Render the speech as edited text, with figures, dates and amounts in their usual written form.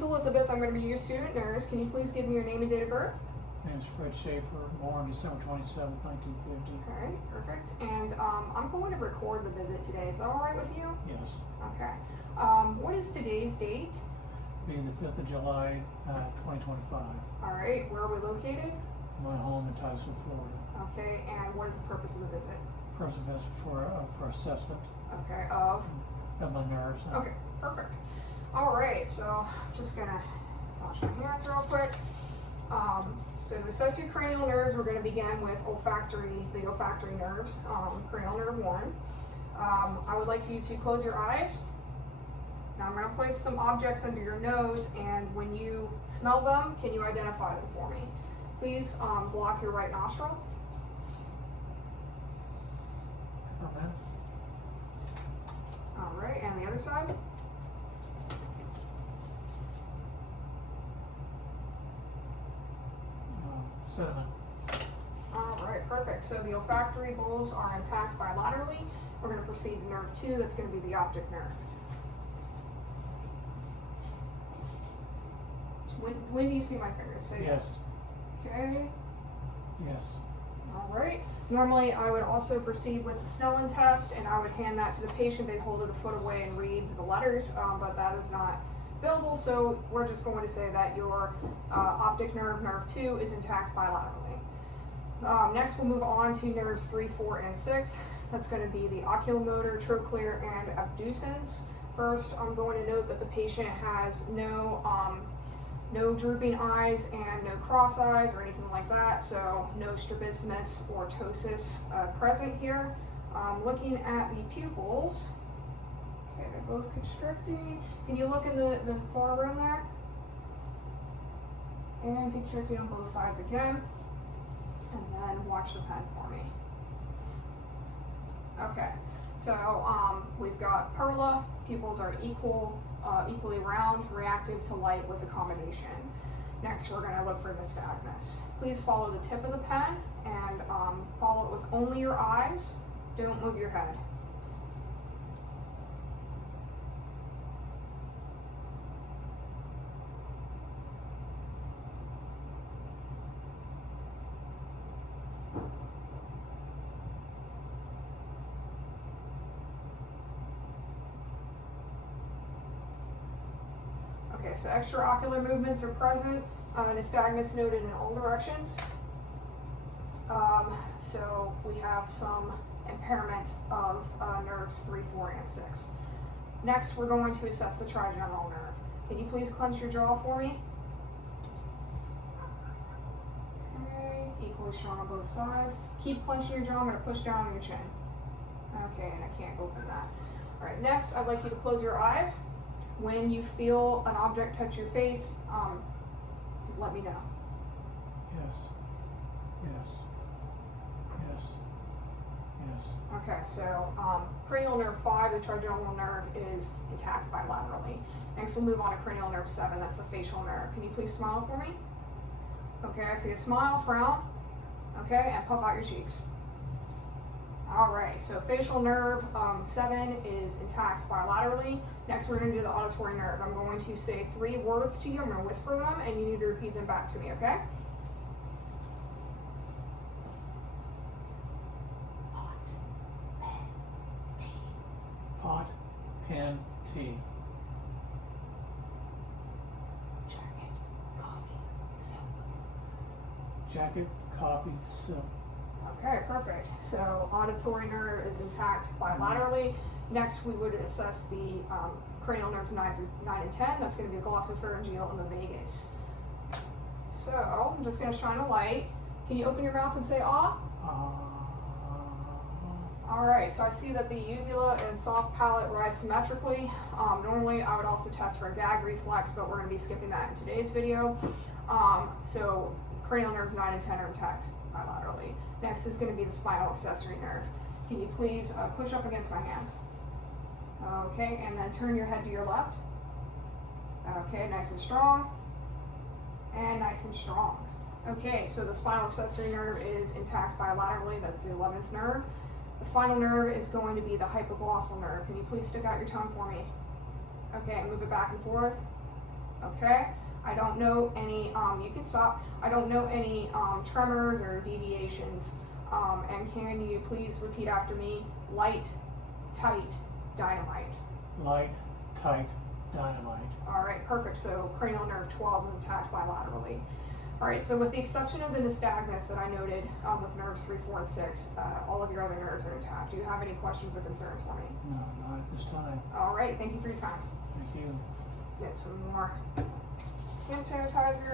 name's Elizabeth. I'm going to be your student nurse. Can you please give me your name and date of birth? My name's Fred Schaefer, born December 27th, 1950. All right, perfect. And I'm going to record the visit today. Is that all right with you? Yes. Okay. What is today's date? Being the 5th of July, 2025. All right, where are we located? My home in Titusville, Florida. Okay, and what is the purpose of the visit? Person visit for assessment Okay, of my nerves. Okay, perfect. All right, so just gonna wash my hands real quick. So to assess your cranial nerves, we're gonna begin with the olfactory nerves, cranial nerve 1. I would like you to close your eyes. Now I'm gonna place some objects under your nose, and when you smell them, can you identify them for me? Please block your right nostril. Okay. All right, and the other side. Cinnamon. All right, perfect. So the olfactory bulbs are intact bilaterally. We're going to proceed to nerve 2. That's going to be the optic nerve. When do you see my fingers? Say Yes. Okay. Yes. All right. Normally, I would also proceed with the Snellen test, and I would hand that to the patient. They'd hold it a foot away and read the letters, but that is not available, so we're just going to say that your optic nerve, nerve 2, is intact bilaterally. Next, we'll move on to nerves 3, 4, and 6. That's going to be the oculomotor, trochlear, and abducens. First, I'm going to note that the patient has no drooping eyes and no cross eyes or anything like that, so no strabismus or ptosis present here. Looking at the pupils, okay, they're both constricting. Can you look in the far room there? And constricting on both sides again. And then watch the pen for me. Okay, so we've got perla. Pupils are equally round, reactive to light with accommodation. Next, we're going to look for nystagmus. Please follow the tip of the pen and follow it with only your eyes. Don't move your head. Okay, so extraocular movements are present. Nystagmus noted in all directions. So we have some impairment of nerves 3, 4, and 6. Next, we're going to assess the trigeminal nerve. Can you please clench your jaw for me? Okay, equally strong on both sides. Keep clenching your jaw. I'm going to push down on your chin. Okay, and I can't open that. All right, next, I'd like you to close your eyes. When you feel an object touch your face, let me know. Yes. Yes. Yes. Yes. Okay, so cranial nerve 5, the trigeminal nerve, is intact bilaterally. Next, we'll move on to cranial nerve 7, that's the facial nerve. Can you please smile for me? Okay, I see a smile, frown. Okay, and puff out your cheeks. All right, so facial nerve 7 is intact bilaterally. Next, we're going to do the auditory nerve. I'm going to say 3 words to you. I'm going to whisper them, and you need to repeat them back to me, okay? Hot, pen, tea. Hot, pen, tea. Jacket, coffee, soap. Jacket, coffee, silk. Okay, perfect. So auditory nerve is intact bilaterally. Next, we would assess the cranial nerves 9 and 10. That's going to be the glossopharyngeal and the vagus. So I'm just going to shine a light. Can you open your mouth and say ah? All right, so I see that the uvula and soft palate rise symmetrically. Normally, I would also test for a gag reflex, but we're going to be skipping that in today's video. So cranial nerves 9 and 10 are intact bilaterally. Next is going to be the spinal accessory nerve. Can you please push up against my hands? Okay, and then turn your head to your left. Okay, nice and strong. And nice and strong. Okay, so the spinal accessory nerve is intact bilaterally. That's the 11th nerve. The final nerve is going to be the hypoglossal nerve. Can you please stick out your tongue for me? Okay, and move it back and forth. Okay? I don't know any, you can stop. I don't know any tremors or deviations. And can you please repeat after me? Light, tight, dynamite. Light, tight, dynamite. All right, perfect. So cranial nerve 12 is attacked bilaterally. All right, so with the exception of the nystagmus that I noted with nerves 3, 4, and 6, all of your other nerves are intact. Do you have any questions or concerns for me? No, not at this time. All right, thank you for your time. Thank you. Get some more hand sanitizer.